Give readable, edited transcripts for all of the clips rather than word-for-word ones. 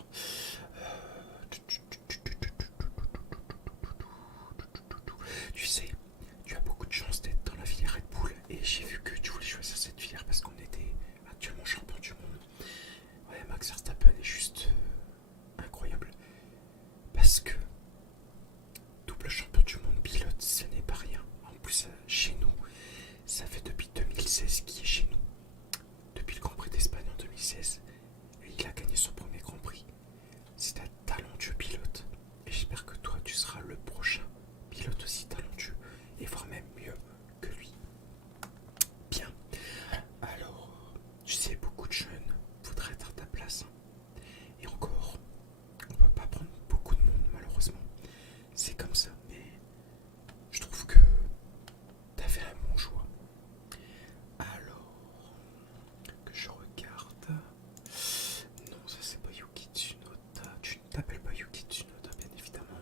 Alors, tu sais, tu as beaucoup de chance d'être dans la filière Red Bull et j'ai vu que tu voulais choisir cette filière parce qu'on était actuellement champion du monde. Ouais, Max Verstappen est juste incroyable parce que double champion du monde pilote, ce n'est pas rien. En plus, chez nous, ça fait depuis 2016 qu'il est chez nous. Depuis le Grand Prix d'Espagne en 2016, lui, il a gagné son premier Grand Prix. C'est un talentueux pilote et j'espère que toi, tu seras le prochain pilote aussi talentueux et voire même mieux que lui. Bien. Alors, je sais, beaucoup de jeunes voudraient être à ta place. Et encore, on peut pas prendre beaucoup de monde malheureusement. C'est comme ça, mais je trouve que t'as fait un bon choix. Alors, que je regarde. Non, ça c'est pas Yuki Tsunoda. Tu ne t'appelles pas Yuki Tsunoda, bien évidemment.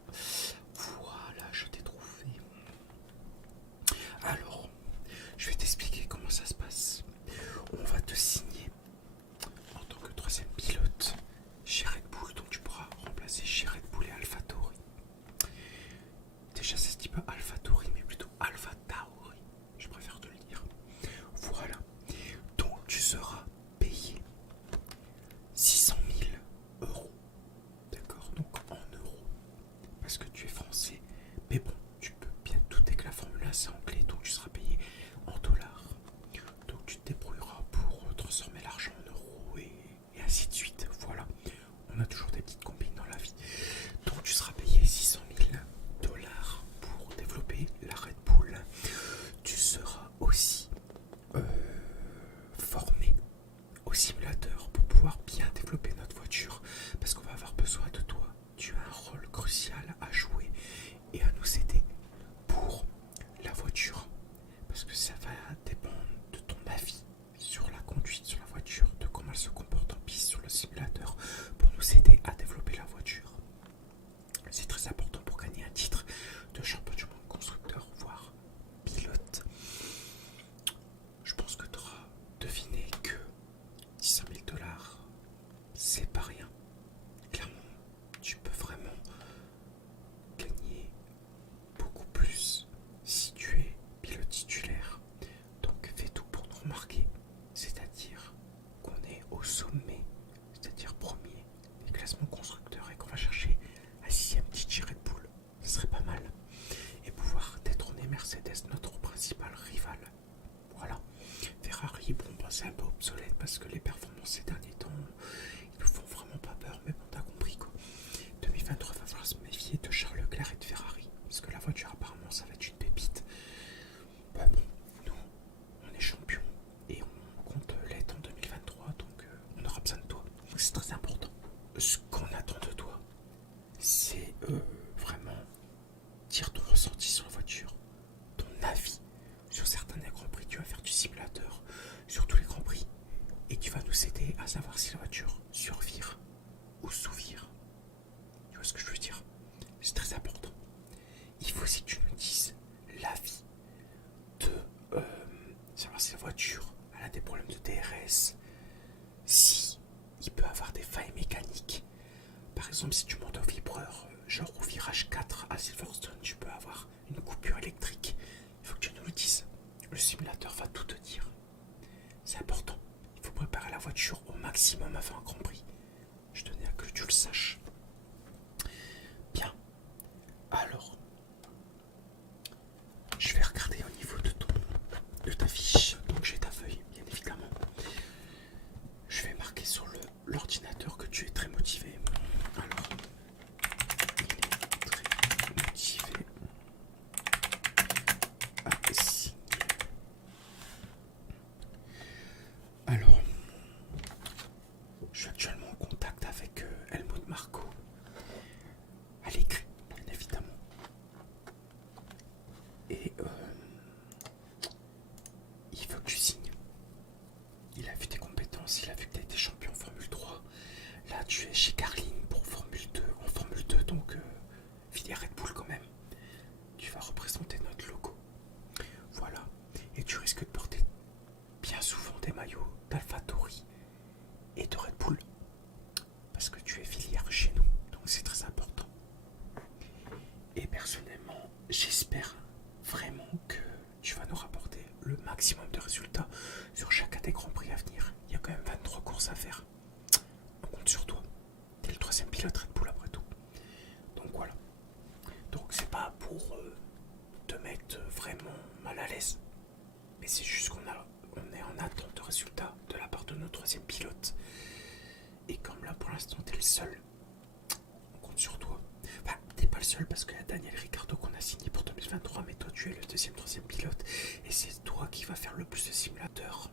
Voilà, je t'ai trouvé. Alors, je vais t'expliquer comment ça se passe. On va te signer en tant que troisième pilote chez Red Bull, donc tu pourras remplacer chez Red Bull et AlphaTauri. Déjà, ça se dit pas AlphaTauri, mais plutôt AlphaTauri. Je préfère te le dire. Voilà. Donc, tu seras payé 600 000 euros. D'accord? Donc en euros. Parce que tu es français. Mais bon, tu peux bien te douter que la Formule 1 c'est anglais, donc tu seras payé en dollars. Donc tu te débrouilleras pour transformer l'argent en euros et ainsi de suite. Voilà. On a toujours des petites combines dans la vie. Donc tu seras payé 600 000 dollars pour développer la Red Bull. Tu seras aussi formé au simulateur pour pouvoir bien développer notre voiture parce qu'on va avoir besoin de toi. Tu as un rôle crucial à jouer et à nous aider pour la voiture parce que ça va dépendre de ton avis sur la conduite, sur la voiture, de comment elle se comporte en piste sur le simulateur pour nous aider à développer la voiture. C'est très important pour gagner un titre de champion du monde constructeur, voire pilote. Je pense que tu auras deviné que 600 000 dollars, c'est pas rien. Clairement, tu peux vraiment gagner beaucoup plus si tu es pilote titulaire. Donc fais tout pour nous remarquer, c'est-à-dire qu'on est au sommet, c'est-à-dire premier des classements constructeurs et qu'on va chercher un 6ème DJ Red Bull. Ce serait pas mal. Et pouvoir détrôner Mercedes, notre principal rival. Voilà. Ferrari, bon, bah, c'est un peu obsolète parce que les performances ces derniers temps, ils nous font vraiment pas peur, mais bon, t'as compris quoi. 2023, va falloir se méfier de Charles Leclerc et de Ferrari, parce que la voiture, apparemment, ça va être une pépite. Bah bon, nous, on est champion et on compte l'être en 2023, donc on aura besoin de toi. C'est très important. Ce qu'on attend de toi, c'est vraiment dire ton ressenti sur la voiture, ton avis sur certains des grands prix. Tu vas faire du simulateur sur tous les grands prix et tu vas nous aider à savoir si la voiture survire ou sous-vire. Tu vois ce que je veux dire? C'est très important. Il faut aussi que tu nous dises l'avis de savoir si la voiture elle a des problèmes de DRS, si il peut avoir des failles mécaniques. Par exemple, si tu montes au vibreur, genre au virage 4 à Silverstone, tu peux avoir une coupure électrique. Il faut que tu nous le dises. Le simulateur va tout te dire. C'est important. Il faut préparer la voiture au maximum avant un Grand Prix. Je tenais à que tu le saches. Bien. Alors, je vais regarder au niveau de ta fiche. Donc j'ai ta feuille, bien évidemment. Je vais marquer sur l'ordinateur que tu es très motivé. Alors, il est très motivé à signer. Alors, je suis actuellement en contact avec Helmut Marko. À l'écrit, bien évidemment. Et il veut que tu signes. Il a vu tes compétences, il a vu que tu as été champion en Formule 3. Là, tu es chez Carlin pour Formule 2, en Formule 2, donc filière Red Bull quand même. Tu vas représenter notre logo. Voilà. Et tu risques de porter bien souvent des maillots d'AlphaTauri et de Red Bull. Parce que tu es filié troisième pilote Red Bull après tout. Donc voilà. Donc c'est pas pour te mettre vraiment mal à l'aise. Mais c'est juste on est en attente de résultats de la part de notre troisième pilote. Et comme là pour l'instant t'es le seul, on compte sur toi. Enfin, t'es pas le seul parce qu'il y a Daniel Ricciardo qu'on a signé pour 2023, mais toi tu es le troisième pilote. Et c'est toi qui vas faire le plus de simulateurs.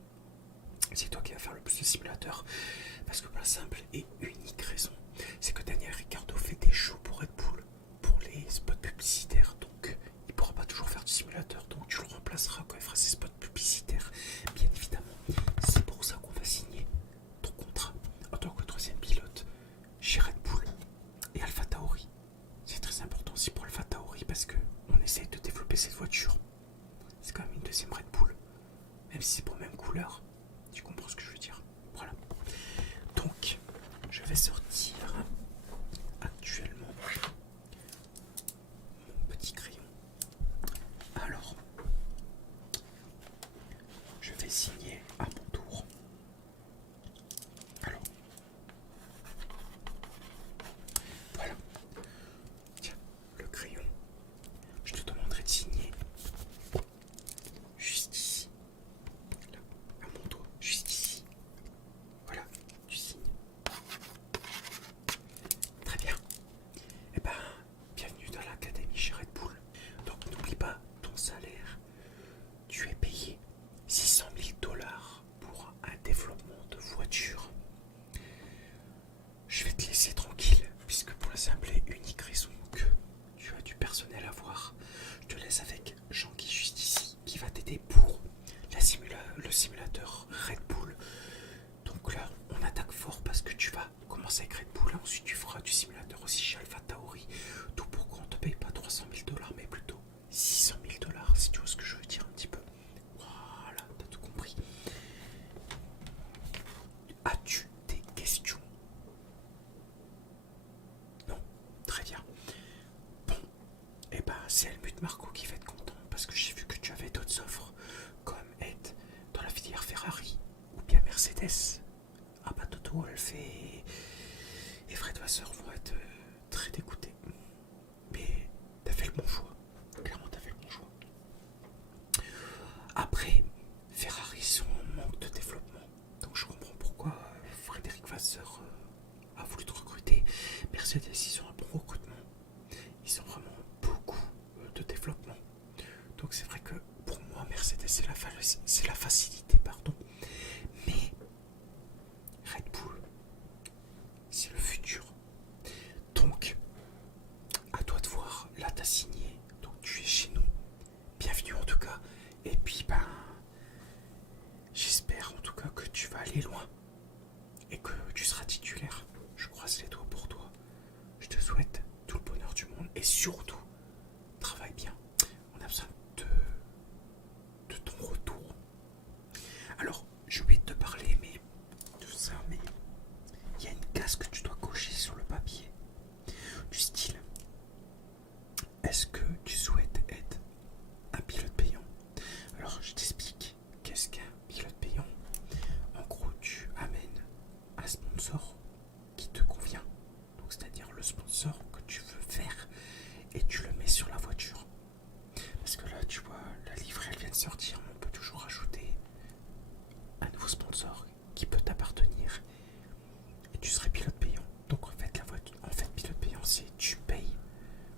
C'est toi qui vas faire le plus de simulateurs. Parce que pour la simple et unique raison, c'est que Daniel Ricciardo fait des shows pour Red Bull, pour les spots publicitaires. Donc il pourra pas toujours faire du simulateur. Donc tu le remplaceras quand il fera ses spots publicitaires. Bien évidemment. C'est pour ça qu'on va signer ton contrat en tant que troisième pilote chez Red Bull et Alpha Tauri. C'est très important aussi pour Alpha Tauri parce que on essaye de développer cette voiture. C'est quand même une deuxième Red Bull, même si c'est pour la même couleur. Tu comprends ce que je veux dire? Voilà. Donc, je vais sortir actuellement mon petit crayon. Alors, je vais signer à mon tour. Alors, voilà. Tiens, le crayon. Je te demanderai de signer juste ici. Là, à mon doigt, juste ici. Voilà, tu signes. Très bien. Eh ben, bienvenue dans l'académie chez Red Bull. Donc n'oublie pas ton salaire. Tu es payé 600 000 $ pour un développement de voiture. Je vais te laisser tranquille, puisque pour la simple et unique raison que tu as du personnel à voir, je te laisse avec Jean qui est juste ici, qui va t'aider pour le simulateur Red Bull. Donc là, on attaque fort parce que tu vas commencer avec Red Bull, ensuite tu feras du simulateur aussi chez Alpha Tauri. Tout pour qu'on ne te paye pas 300 000 $, mais plutôt 600 000 $, si tu vois ce que je veux dire un petit peu. Voilà, t'as tout compris. As-tu des questions? Non? Très bien. Bon, et ben c'est Helmut Marko qui va être content parce que j'ai vu que tu avais d'autres offres comme être dans la filière Ferrari ou bien Mercedes. Ah bah Toto Wolff et Fred Vasseur vont être très dégoûtés. Mais t'as fait le bon choix. Clairement t'as fait le bon choix. Après, Ferrari sont en manque de développement. Donc je comprends pourquoi Frédéric Vasseur a voulu te recruter. Mercedes, ils ont un bon recrutement. Ils ont vraiment beaucoup de développement. Donc c'est vrai que pour moi, Mercedes, c'est la facilité, pardon. Mais Red Bull, c'est le futur. Donc, à toi de voir. Là, t'as signé. Donc tu es chez nous. Bienvenue en tout cas. Et puis, ben, j'espère en tout cas que tu vas aller loin. Et que tu seras titulaire. Je croise les doigts pour toi. Je te souhaite tout le bonheur du monde. Et surtout, travaille bien. On a besoin de ton retour. Alors, je vais te parler mais de ça, mais il y a une case que tu dois cocher sur le papier. Du style, est-ce que tu souhaites être un pilote payant? Alors, je t'explique qu'est-ce qu'un pilote payant. En gros, tu amènes un sponsor qui te convient. Donc, c'est-à-dire le sponsor que tu veux faire et tu le mets sur la voiture. Parce que là, tu vois, la livrée, elle vient de sortir, mais on peut toujours ajouter un nouveau sponsor qui peut t'appartenir et tu serais pilote payant. Donc, en fait, pilote payant, c'est tu payes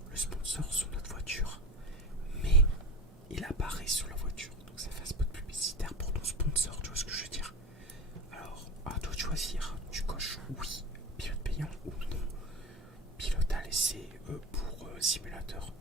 le sponsor sur notre voiture, mais il apparaît sur la voiture. Donc, ça fait un spot publicitaire pour ton sponsor, tu vois ce que je veux dire? Alors, à toi de choisir. Tu coches oui, pilote payant ou non, pilote à laisser pour simulateur.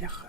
manière